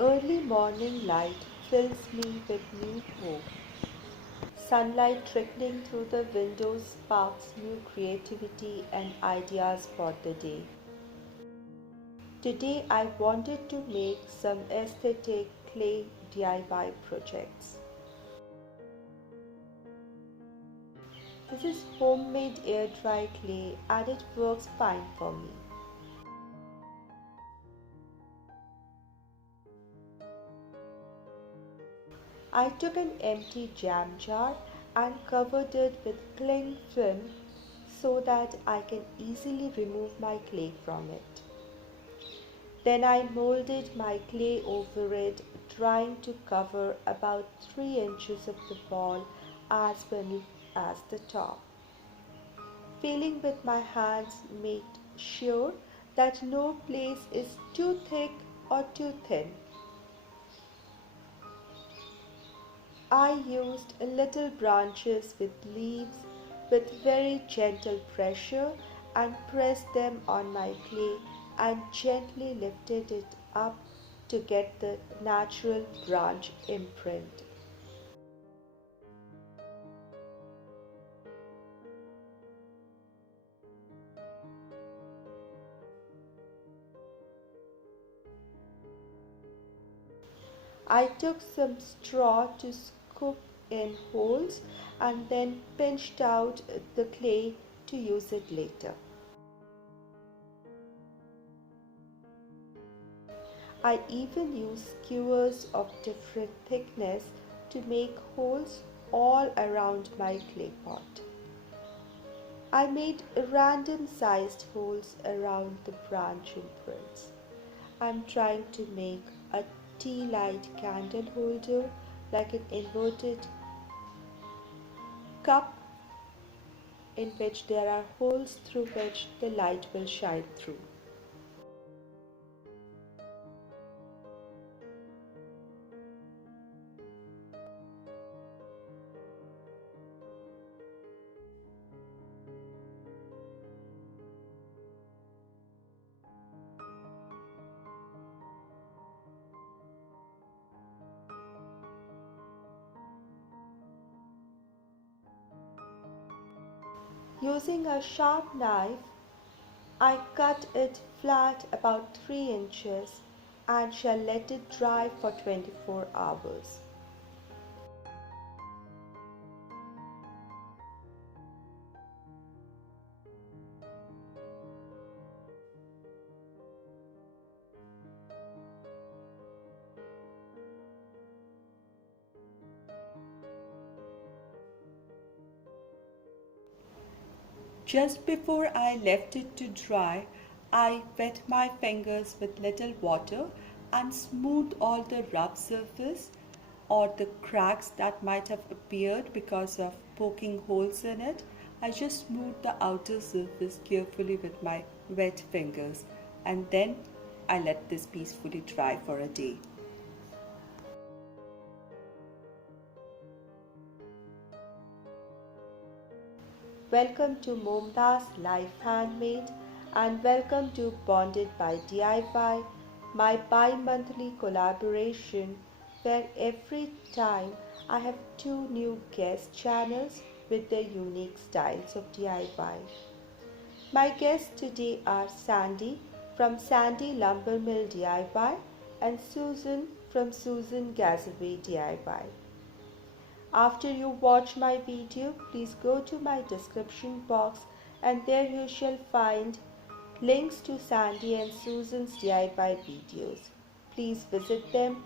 Early morning light fills me with new hope. Sunlight trickling through the windows sparks new creativity and ideas for the day. Today I wanted to make some aesthetic clay DIY projects. This is homemade air dry clay and it works fine for me. I took an empty jam jar and covered it with cling film so that I can easily remove my clay from it. Then I molded my clay over it, trying to cover about 3 inches of the ball as well as the top. Feeling with my hands made sure that no place is too thick or too thin. I used little branches with leaves with very gentle pressure and pressed them on my clay and gently lifted it up to get the natural branch imprint. I took some straw to scoop in holes and then pinched out the clay to use it later. I even used skewers of different thickness to make holes all around my clay pot. I made random sized holes around the branch imprints. I'm trying to make a tea light candle holder like an inverted cup in which there are holes through which the light will shine through. Using a sharp knife, I cut it flat about 3 inches and shall let it dry for 24 hours. Just before I left it to dry, I wet my fingers with little water and smoothed all the rough surface or the cracks that might have appeared because of poking holes in it. I just smoothed the outer surface carefully with my wet fingers and then I let this peacefully dry for a day. Welcome to MomDas Life Handmade and welcome to Bonded by DIY, my bi-monthly collaboration where every time I have 2 new guest channels with their unique styles of DIY. My guests today are Sandy from Sandy Lumbermill DIY and Susan from Susan Gazaway DIY. After you watch my video, please go to my description box and there you shall find links to Sandy and Susan's DIY videos. Please visit them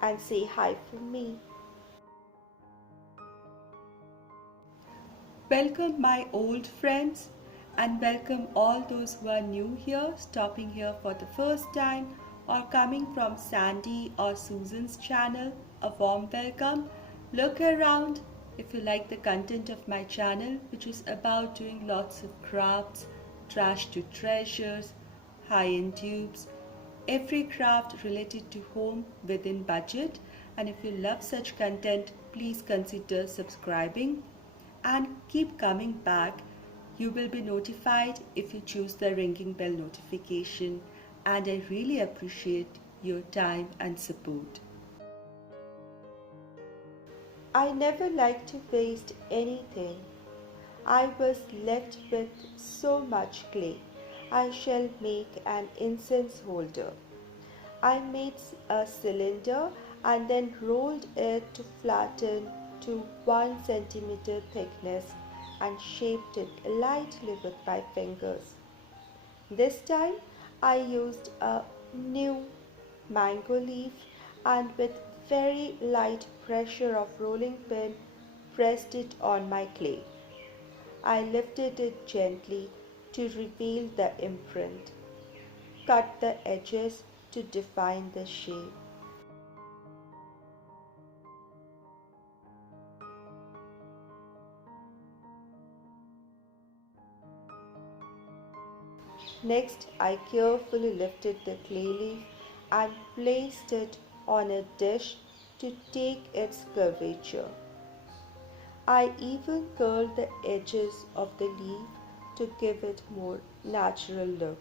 and say hi from me. Welcome my old friends and welcome all those who are new here, stopping here for the first time or coming from Sandy or Susan's channel. A warm welcome. Look around if you like the content of my channel, which is about doing lots of crafts, trash to treasures, high-end dupes, every craft related to home within budget. And if you love such content, please consider subscribing and keep coming back. You will be notified if you choose the ringing bell notification, and I really appreciate your time and support. I never like to waste anything. I was left with so much clay. I shall make an incense holder. I made a cylinder and then rolled it to flatten to 1 centimeter thickness and shaped it lightly with my fingers. This time I used a new mango leaf and with very light pressure of rolling pin pressed it on my clay. I lifted it gently to reveal the imprint, cut the edges to define the shape. Next, I carefully lifted the clay leaf and placed it on a dish to take its curvature. I even curled the edges of the leaf to give it more natural look.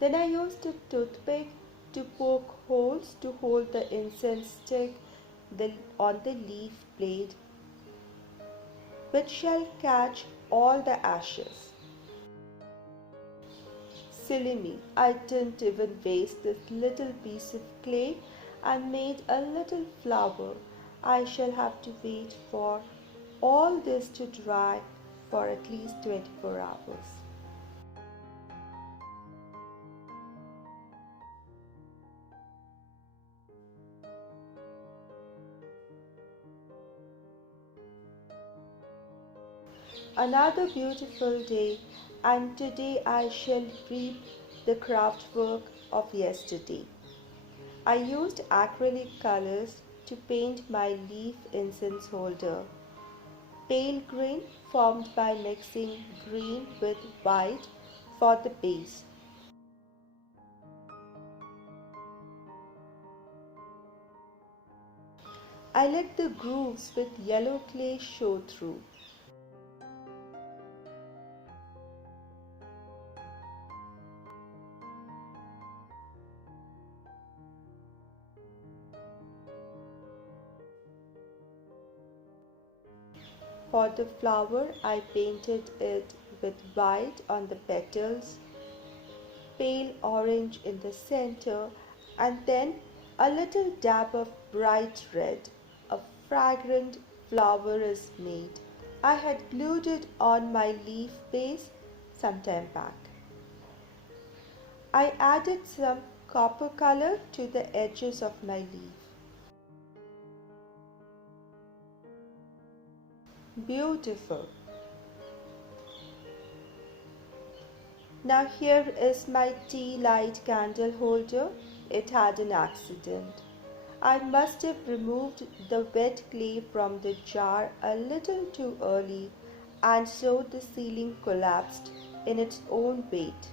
Then I used a toothpick to poke holes to hold the incense stick on the leaf blade, which shall catch all the ashes. Silly me, I didn't even waste this little piece of clay and made a little flower. I shall have to wait for all this to dry for at least 24 hours. Another beautiful day, and today I shall reap the craft work of yesterday. I used acrylic colors to paint my leaf incense holder. Pale green formed by mixing green with white for the base. I let the grooves with yellow clay show through. For the flower, I painted it with white on the petals, pale orange in the center, and then a little dab of bright red. A fragrant flower is made. I had glued it on my leaf base some time back. I added some copper color to the edges of my leaf. Beautiful. Now here is my tea light candle holder. It had an accident. I must have removed the wet clay from the jar a little too early, and so the ceiling collapsed in its own weight.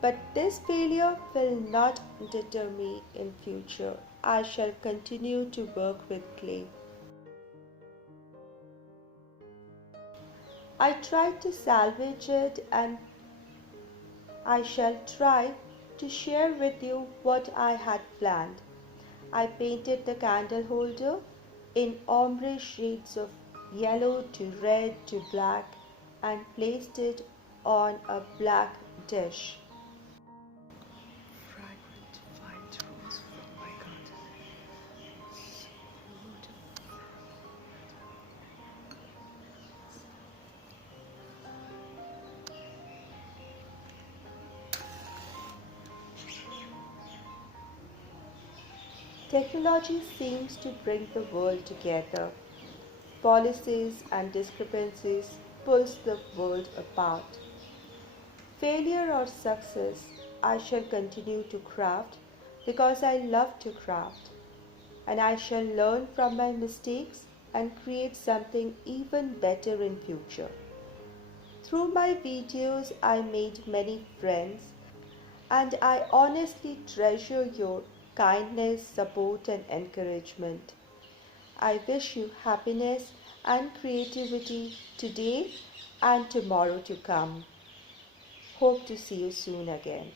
But this failure will not deter me in future. I shall continue to work with clay. I tried to salvage it, and I shall try to share with you what I had planned. I painted the candle holder in ombre shades of yellow to red to black and placed it on a black dish. Fragrant white rose from my garden. So beautiful. Technology seems to bring the world together. Policies and discrepancies pulls the world apart. Failure or success, I shall continue to craft because I love to craft, and I shall learn from my mistakes and create something even better in future. Through my videos, I made many friends, and I honestly treasure your kindness, support, and encouragement. I wish you happiness and creativity today and tomorrow to come. Hope to see you soon again.